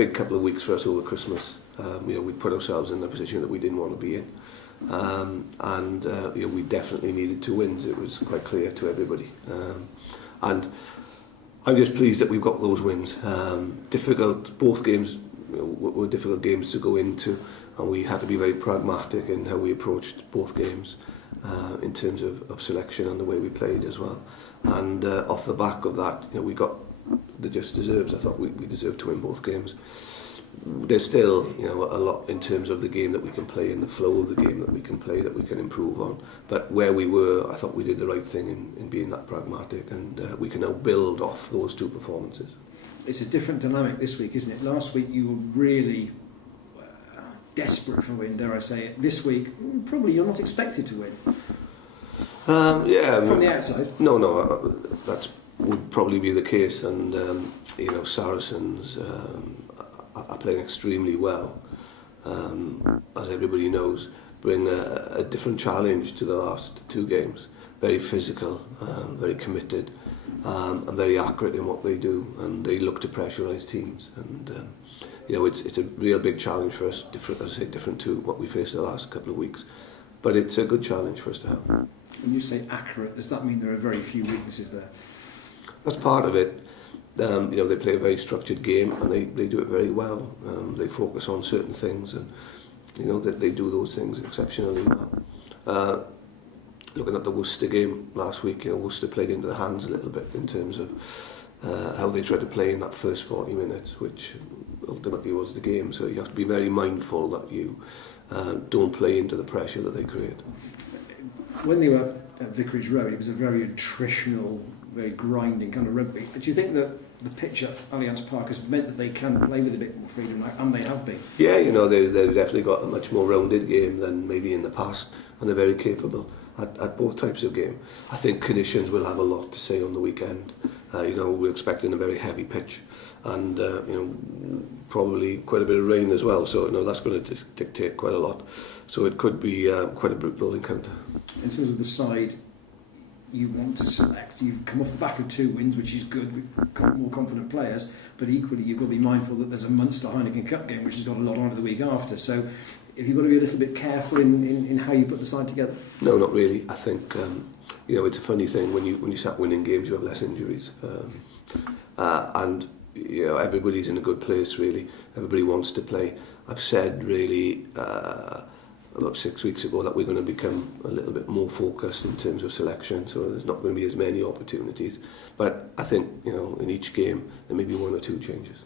big couple of weeks for us over Christmas. We put ourselves in a position that we didn't want to be in. We definitely needed 2 wins. It was quite clear to everybody. And I'm just pleased that we've got those wins. Difficult, both games were difficult games to go into, and we had to be very pragmatic in how we approached both games in terms of selection and the way we played as well. And off the back of that, we got the just deserves. I thought we deserved to win both games. There's still a lot in terms of the game that we can play and the flow of the game that we can play that we can improve on. But where we were, I thought we did the right thing in being that pragmatic, and we can now build off those 2 performances. It's a different dynamic this week, isn't it? Last week you were really desperate for a win, dare I say it. This week, probably you're not expected to win. From the outside? No, that would probably be the case. And Saracens are playing extremely well, as everybody knows, bring a different challenge to the last 2 games. Very physical, very committed, and very accurate in what they do, and they look to pressurise teams. And it's a real big challenge for us. Different, as I say, different to what we faced the last couple of weeks, but it's a good challenge for us to have. When you say accurate, does that mean there are very few weaknesses there? That's part of it. They play a very structured game, and they do it very well. They focus on certain things, and they do those things exceptionally well. Looking at the Worcester game last week, Worcester played into the hands a little bit in terms of how they tried to play in that first 40 minutes, which ultimately was the game. So you have to be very mindful that you don't play into the pressure that they create. When they were at Vicarage Road, it was a very attritional, very grinding kind of rugby. Do you think that the pitch at Allianz Park has meant that they can play with a bit more freedom, and they have been? Yeah, they've definitely got a much more rounded game than maybe in the past, and they're very capable at both types of game. I think conditions will have a lot to say on the weekend. We're expecting a very heavy pitch, and probably quite a bit of rain as well. So that's going to dictate quite a lot. So it could be quite a brutal encounter. In terms of the side you want to select, you've come off the back of 2 wins, which is good, with more confident players, but equally you've got to be mindful that there's a Munster Heineken Cup game which has got a lot on the week after. So have you got to be a little bit careful in how you put the side together? No, not really. I think it's a funny thing when you start winning games, you have less injuries, and everybody's in a good place really. Everybody wants to play. I've said really about 6 weeks ago that we're going to become a little bit more focused in terms of selection, so there's not going to be as many opportunities. But I think in each game there may be 1 or 2 changes.